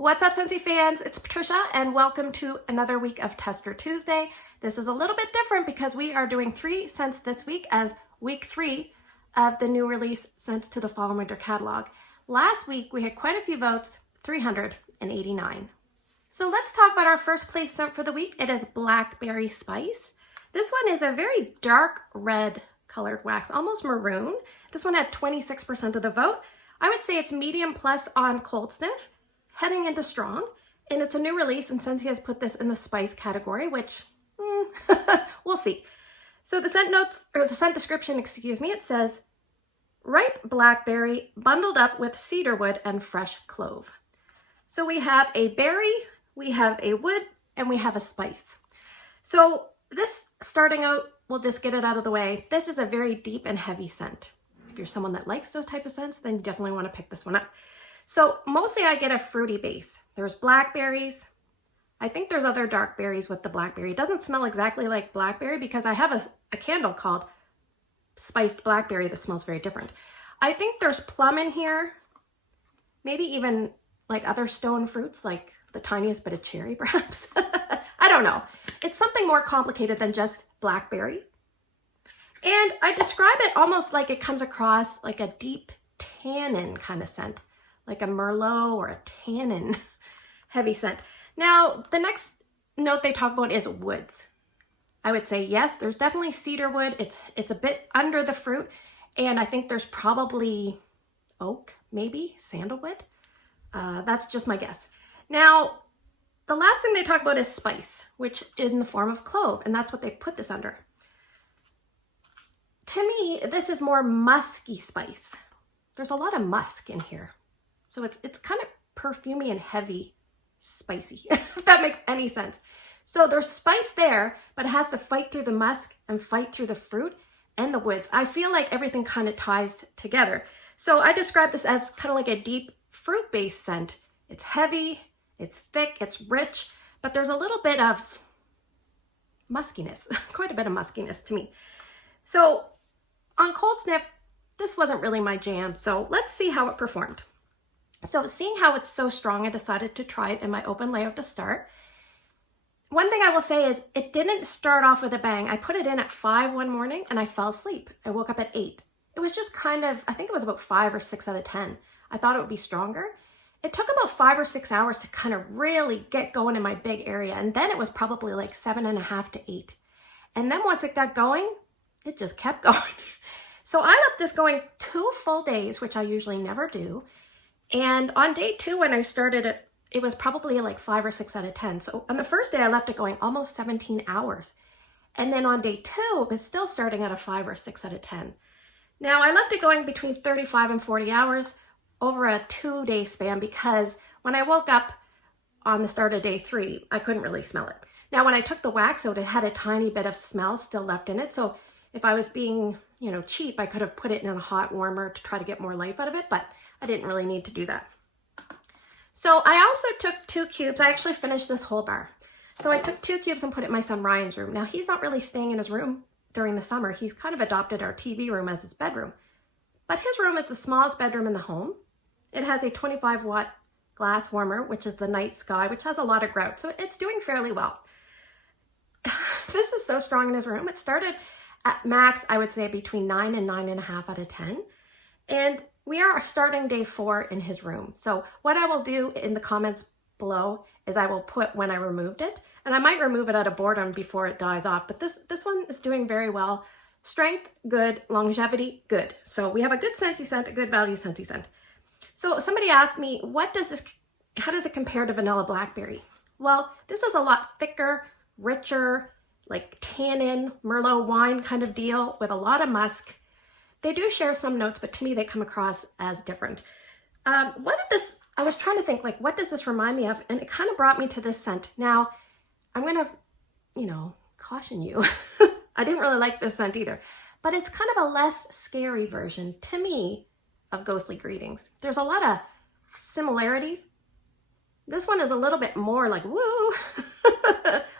What's up, Scentsy fans? It's Patricia, and welcome to another week of Tester Tuesday. This is a little bit different because we are doing 3 scents this week as week 3 of the new release Scents to the Fall and Winter catalog. Last week, we had quite a few votes, 389. So let's talk about our first place scent for the week. It is Blackberry Spice. This one is a very dark red colored wax, almost maroon. This one had 26% of the vote. I would say it's medium plus on cold sniff, heading into strong, and it's a new release, and Scentsy has put this in the spice category, which we'll see. So the scent notes, or the scent description, excuse me, it says, ripe blackberry bundled up with cedar wood and fresh clove. So we have a berry, we have a wood, and we have a spice. So this, starting out, we'll just get it out of the way. This is a very deep and heavy scent. If you're someone that likes those type of scents, then you definitely want to pick this one up. So mostly I get a fruity base. There's blackberries. I think there's other dark berries with the blackberry. It doesn't smell exactly like blackberry because I have a candle called Spiced Blackberry that smells very different. I think there's plum in here. Maybe even like other stone fruits, like the tiniest bit of cherry perhaps. I don't know. It's something more complicated than just blackberry. And I describe it almost like it comes across like a deep tannin kind of scent, like a Merlot or a tannin heavy scent. Now, the next note they talk about is woods. I would say, yes, there's definitely cedar wood. It's a bit under the fruit. And I think there's probably oak, maybe sandalwood. That's just my guess. Now, the last thing they talk about is spice, which is in the form of clove. And that's what they put this under. To me, this is more musky spice. There's a lot of musk in here. So it's kind of perfumey and heavy spicy, if that makes any sense. So there's spice there, but it has to fight through the musk and fight through the fruit and the woods. I feel like everything kind of ties together. So I describe this as kind of like a deep fruit-based scent. It's heavy, it's thick, it's rich, but there's a little bit of muskiness, quite a bit of muskiness to me. So on cold sniff, this wasn't really my jam. So let's see how it performed. So seeing how it's so strong, I decided to try it in my open layout to start. One thing I will say is it didn't start off with a bang. I put it in at 5 one morning and I fell asleep. I woke up at 8. It was just kind of, I think it was about 5 or 6 out of 10. I thought it would be stronger. It took about 5 or 6 hours to kind of really get going in my big area. And then it was probably like 7.5 to 8. And then once it got going, it just kept going. So I left this going 2 full days, which I usually never do. And on day 2, when I started it, it was probably like 5 or 6 out of 10. So on the first day, I left it going almost 17 hours. And then on day 2, it was still starting at a 5 or 6 out of 10. Now I left it going between 35 and 40 hours over a 2-day span because when I woke up on the start of day 3, I couldn't really smell it. Now when I took the wax out, it had a tiny bit of smell still left in it. So if I was being, cheap, I could have put it in a hot warmer to try to get more life out of it, but I didn't really need to do that. So I also took 2 cubes. I actually finished this whole bar. So I took 2 cubes and put it in my son Ryan's room. Now he's not really staying in his room during the summer. He's kind of adopted our TV room as his bedroom. But his room is the smallest bedroom in the home. It has a 25-watt glass warmer, which is the night sky, which has a lot of grout. So it's doing fairly well. This is so strong in his room. It started at max, I would say between 9 and 9.5 out of 10. And we are starting day 4 in his room. So what I will do in the comments below is I will put when I removed it. And I might remove it out of boredom before it dies off. But this one is doing very well. Strength, good. Longevity, good. So we have a good Scentsy scent, a good value Scentsy scent. So somebody asked me, how does it compare to vanilla blackberry? Well, this is a lot thicker, richer, like tannin, Merlot wine kind of deal with a lot of musk. They do share some notes, but to me, they come across as different. I was trying to think, what does this remind me of? And it kind of brought me to this scent. Now, I'm going to, caution you. I didn't really like this scent either, but it's kind of a less scary version to me of Ghostly Greetings. There's a lot of similarities. This one is a little bit more like, woo,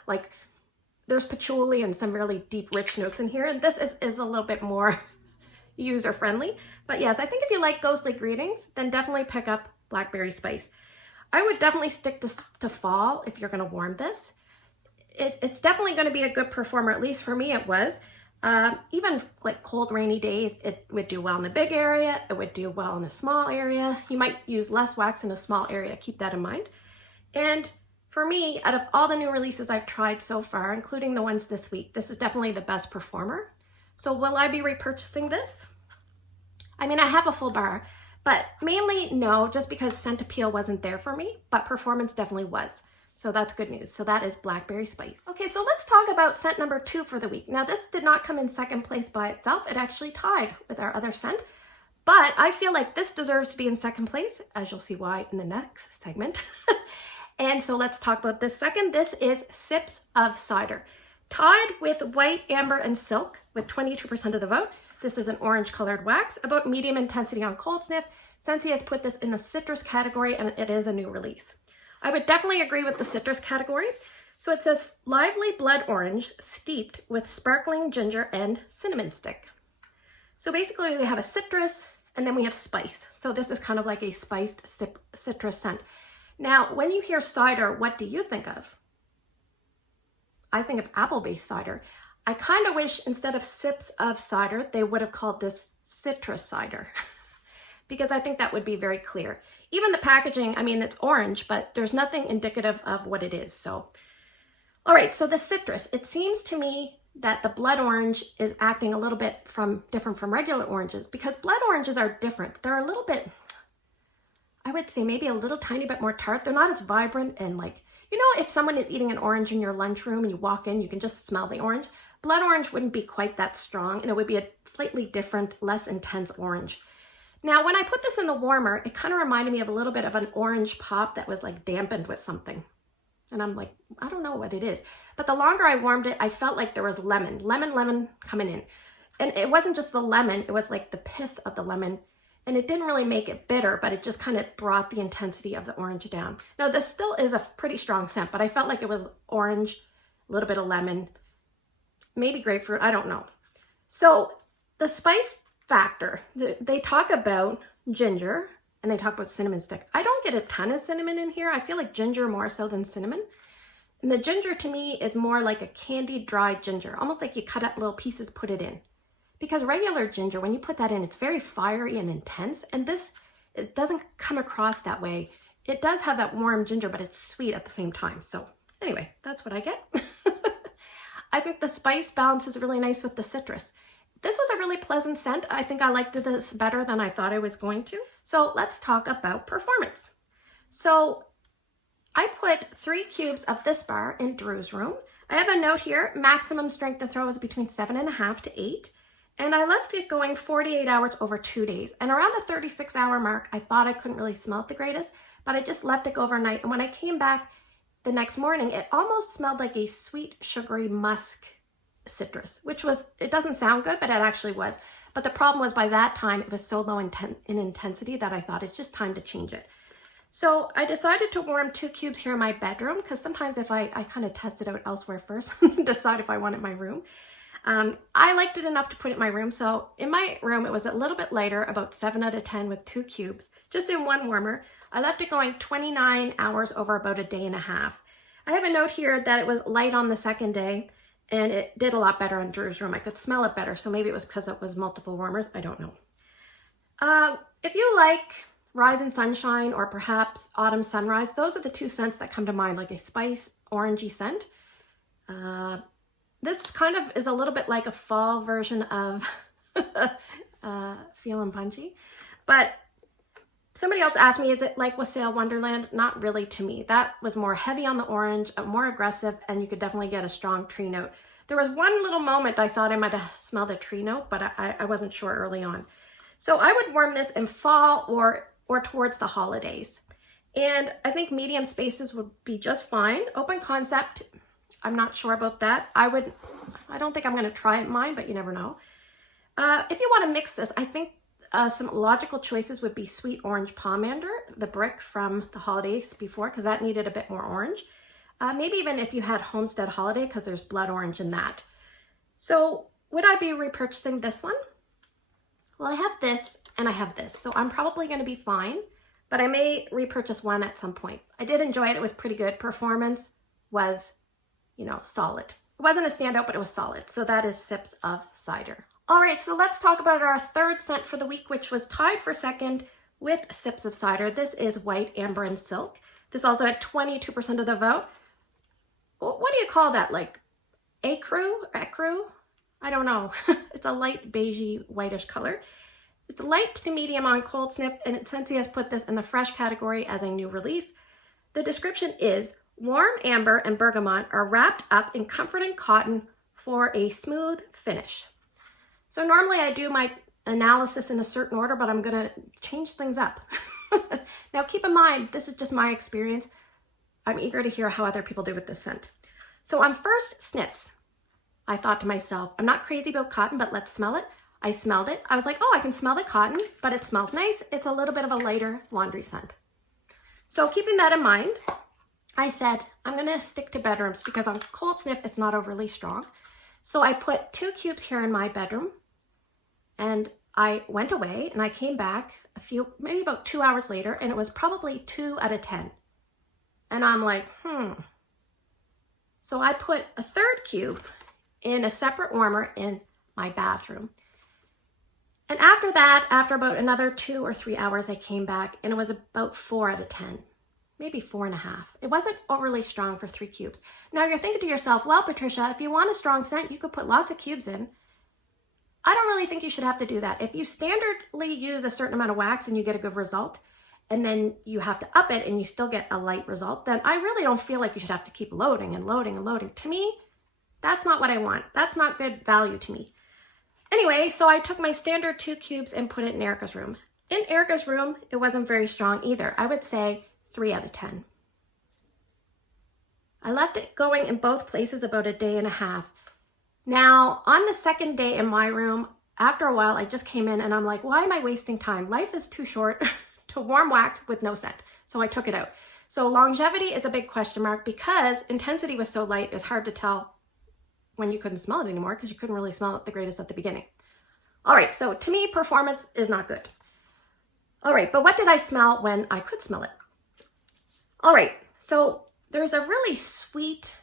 like there's patchouli and some really deep, rich notes in here. And this is a little bit more user-friendly. But yes, I think if you like Ghostly Greetings, then definitely pick up Blackberry Spice. I would definitely stick to fall if you're going to warm this. It's definitely going to be a good performer, at least for me it was. Even like cold, rainy days, it would do well in a big area. It would do well in a small area. You might use less wax in a small area. Keep that in mind. And for me, out of all the new releases I've tried so far, including the ones this week, this is definitely the best performer. So will I be repurchasing this? I mean, I have a full bar, but mainly no, just because scent appeal wasn't there for me, but performance definitely was. So that's good news. So that is Blackberry Spice. Okay, so let's talk about scent number 2 for the week. Now this did not come in second place by itself. It actually tied with our other scent, but I feel like this deserves to be in second place, as you'll see why in the next segment. And so let's talk about this second. This is Sips of Cider. Tied with White, Amber, and Silk with 22% of the vote. This is an orange colored wax, about medium intensity on cold sniff. Scentsy has put this in the citrus category and it is a new release. I would definitely agree with the citrus category. So it says lively blood orange steeped with sparkling ginger and cinnamon stick. So basically we have a citrus and then we have spice. So this is kind of like a spiced citrus scent. Now, when you hear cider, what do you think of? I think of apple-based cider. I kind of wish instead of Sips of Cider, they would have called this citrus cider because I think that would be very clear. Even the packaging, I mean, it's orange, but there's nothing indicative of what it is. So, all right, so the citrus, it seems to me that the blood orange is acting a little bit different from regular oranges because blood oranges are different. They're a little bit, I would say maybe a little tiny bit more tart. They're not as vibrant and like, you know, if someone is eating an orange in your lunchroom and you walk in, you can just smell the orange. Blood orange wouldn't be quite that strong and it would be a slightly different, less intense orange. Now, when I put this in the warmer, it kind of reminded me of a little bit of an orange pop that was like dampened with something. And I'm like, I don't know what it is. But the longer I warmed it, I felt like there was lemon coming in. And it wasn't just the lemon, it was like the pith of the lemon. And it didn't really make it bitter, but it just kind of brought the intensity of the orange down. Now, this still is a pretty strong scent, but I felt like it was orange, a little bit of lemon, maybe grapefruit, I don't know. So the spice factor, they talk about ginger and they talk about cinnamon stick. I don't get a ton of cinnamon in here. I feel like ginger more so than cinnamon. And the ginger to me is more like a candied dried ginger, almost like you cut up little pieces, put it in. Because regular ginger, when you put that in, it's very fiery and intense. And this, it doesn't come across that way. It does have that warm ginger, but it's sweet at the same time. So anyway, that's what I get. I think the spice balance is really nice with the citrus. This was a really pleasant scent. I think I liked this better than I thought I was going to. So let's talk about performance. So I put 3 cubes of this bar in Drew's room. I have a note here, maximum strength to throw is between 7.5 to 8. And I left it going 48 hours over 2 days. And around the 36-hour mark, I thought I couldn't really smell it the greatest, but I just left it go overnight. And when I came back the next morning, it almost smelled like a sweet, sugary musk citrus, which was, it doesn't sound good, but it actually was. But the problem was by that time, it was so low in intensity that I thought it's just time to change it. So I decided to warm 2 cubes here in my bedroom because sometimes if I kind of test it out elsewhere first, decide if I want it in my room. I liked it enough to put it in my room. So in my room, it was a little bit lighter, about 7 out of 10 with 2 cubes, just in one warmer. I left it going 29 hours over about a day and a half. I have a note here that it was light on the second day and it did a lot better in Drew's room. I could smell it better. So maybe it was because it was multiple warmers. I don't know. If you like Rise and Sunshine or perhaps Autumn Sunrise, those are the 2 scents that come to mind, like a spice orangey scent. This kind of is a little bit like a fall version of Feelin' Punchy. But somebody else asked me, is it like Wassail Wonderland? Not really to me. That was more heavy on the orange, more aggressive, and you could definitely get a strong tree note. There was one little moment I thought I might have smelled a tree note, but I wasn't sure early on. So I would warm this in fall or towards the holidays. And I think medium spaces would be just fine. Open concept, I'm not sure about that. I don't think I'm going to try it in mine, but you never know. If you want to mix this, I think some logical choices would be Sweet Orange Pomander, the brick from the holidays before, because that needed a bit more orange. Maybe even if you had Homestead Holiday, because there's blood orange in that. So would I be repurchasing this one? Well, I have this and I have this, so I'm probably going to be fine but I may repurchase one at some point. I did enjoy it. It was pretty good. Performance was, you know, solid. It wasn't a standout, but it was solid. So that is Sips of Cider. All right, so let's talk about our third scent for the week, which was tied for second with Sips of Cider. This is White Amber and Silk. This also had 22% of the vote. What do you call that? Like ecru? I don't know. It's a light beigey whitish color. It's light to medium on cold sniff, and Scentsy has put this in the fresh category as a new release. The description is, warm amber and bergamot are wrapped up in comforting cotton for a smooth finish. So normally I do my analysis in a certain order, but I'm gonna change things up. Now keep in mind, this is just my experience. I'm eager to hear how other people do with this scent. So on first sniffs, I thought to myself, I'm not crazy about cotton, but let's smell it. I smelled it. I was like, oh, I can smell the cotton, but it smells nice. It's a little bit of a lighter laundry scent. So keeping that in mind, I said, I'm gonna stick to bedrooms because on cold sniff, it's not overly strong. So I put 2 cubes here in my bedroom, and I went away and I came back maybe about 2 hours later, and it was probably 2 out of 10. And I'm like, So I put a 3rd cube in a separate warmer in my bathroom. And after that, after about another 2 or 3 hours, I came back and it was about 4 out of 10, maybe 4.5. It wasn't overly strong for 3 cubes. Now you're thinking to yourself, well, Patricia, if you want a strong scent, you could put lots of cubes in. I don't really think you should have to do that. If you standardly use a certain amount of wax and you get a good result, and then you have to up it and you still get a light result, then I really don't feel like you should have to keep loading and loading and loading. To me, that's not what I want. That's not good value to me. Anyway, so I took my standard 2 cubes and put it in Erica's room. In Erica's room, it wasn't very strong either. I would say 3 out of 10. I left it going in both places about a day and a half. Now, on the second day in my room, after a while, I just came in and I'm like, why am I wasting time? Life is too short to warm wax with no scent. So I took it out. So longevity is a big question mark because intensity was so light, it's hard to tell when you couldn't smell it anymore because you couldn't really smell it the greatest at the beginning. All right, so to me, performance is not good. All right, but what did I smell when I could smell it? All right, so there's a really sweet,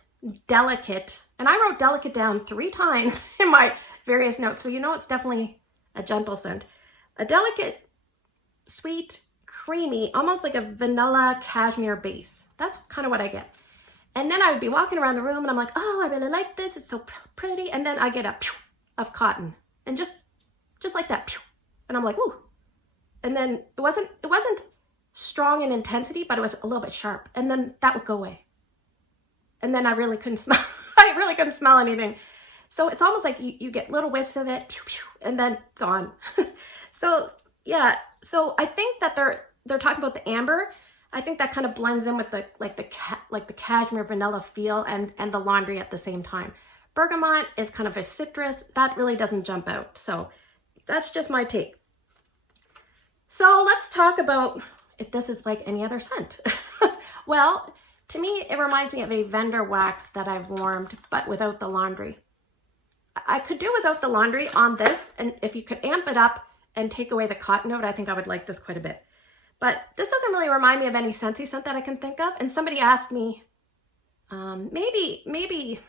delicate, and I wrote delicate down 3 times in my various notes, so you know it's definitely a gentle scent. A delicate, sweet, creamy, almost like a vanilla cashmere base. That's kind of what I get. And then I would be walking around the room and I'm like, oh, I really like this. It's so pretty. And then I get a pew of cotton and just like that. Pew. And I'm like, ooh. And then it wasn't strong in intensity, but it was a little bit sharp. And then that would go away. And then I really couldn't smell. I really couldn't smell anything. So it's almost like you get little whiffs of it pew, pew, and then gone. So yeah. So I think that they're talking about the amber. I think that kind of blends in with the cashmere vanilla feel and the laundry at the same time. Bergamot is kind of a citrus. That really doesn't jump out. So that's just my take. So let's talk about if this is like any other scent. Well, to me, it reminds me of a vendor wax that I've warmed, but without the laundry. I could do without the laundry on this, and if you could amp it up and take away the cotton note, I think I would like this quite a bit. But this doesn't really remind me of any Scentsy scent that I can think of. And somebody asked me, maybe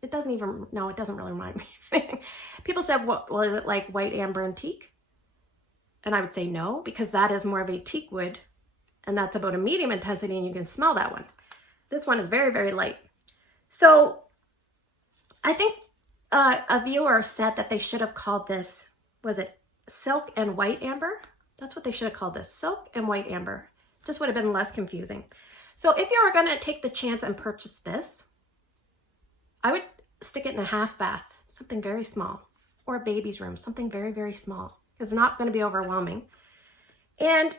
it doesn't even, no, it doesn't really remind me. People said, well, is it like white amber and teak? And I would say no, because that is more of a teak wood, and that's about a medium intensity, and you can smell that one. This one is very, very light. So I think a viewer said that they should have called this, was it Silk and White Amber? That's what they should have called this, Silk and White Amber. Just would have been less confusing. So if you were gonna take the chance and purchase this, I would stick it in a half bath, something very small, or a baby's room, something very, very small. It's not gonna be overwhelming. And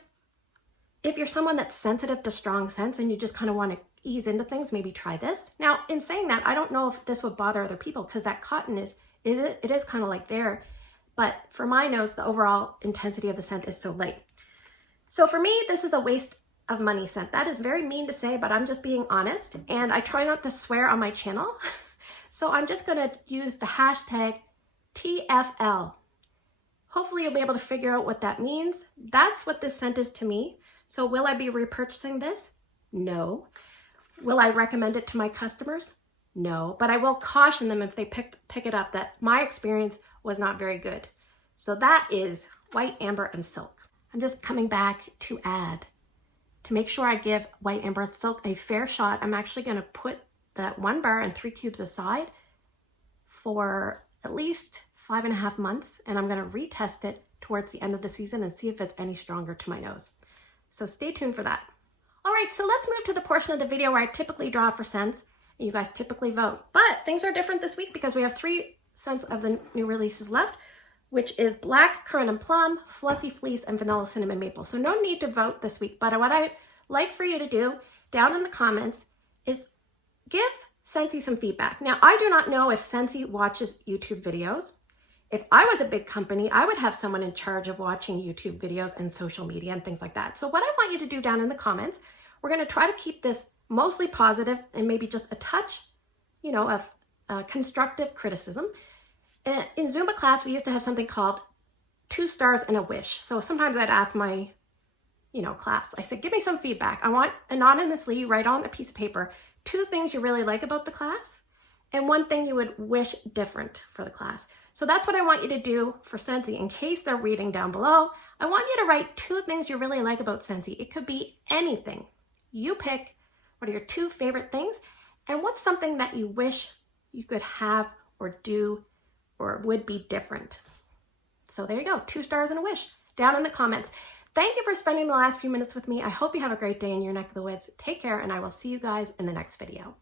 if you're someone that's sensitive to strong scents and you just kind of wanna ease into things, maybe try this. Now, in saying that, I don't know if this would bother other people because that cotton it is kind of like there. But for my nose, the overall intensity of the scent is so light. So for me, this is a waste of money scent. That is very mean to say, but I'm just being honest. And I try not to swear on my channel. So I'm just gonna use the hashtag TFL. Hopefully you'll be able to figure out what that means. That's what this scent is to me. So will I be repurchasing this? No. Will I recommend it to my customers? No. But I will caution them if they pick it up that my experience was not very good. So that is White Amber and Silk. I'm just coming back to add, to make sure I give White Amber and Silk a fair shot. I'm actually going to put that 1 bar and 3 cubes aside for at least 5.5 months, and I'm going to retest it towards the end of the season and see if it's any stronger to my nose. So stay tuned for that. All right, so let's move to the portion of the video where I typically draw for scents, and you guys typically vote. But things are different this week because we have 3 scents of the new releases left, which is Black Currant and Plum, Fluffy Fleece, and Vanilla Cinnamon Maple. So no need to vote this week, but what I'd like for you to do down in the comments is give Scentsy some feedback. Now, I do not know if Scentsy watches YouTube videos. If I was a big company, I would have someone in charge of watching YouTube videos and social media and things like that. So what I want you to do down in the comments, we're going to try to keep this mostly positive and maybe just a touch, of constructive criticism. In Zumba class, we used to have something called 2 stars and a wish. So sometimes I'd ask my, class, I said, give me some feedback. I want anonymously write on a piece of paper 2 things you really like about the class and 1 thing you would wish different for the class. So that's what I want you to do for Scentsy. In case they're reading down below, I want you to write 2 things you really like about Scentsy. It could be anything. You pick what are your 2 favorite things and what's something that you wish you could have or do or would be different. So there you go, 2 stars and a wish down in the comments. Thank you for spending the last few minutes with me. I hope you have a great day in your neck of the woods. Take care, and I will see you guys in the next video.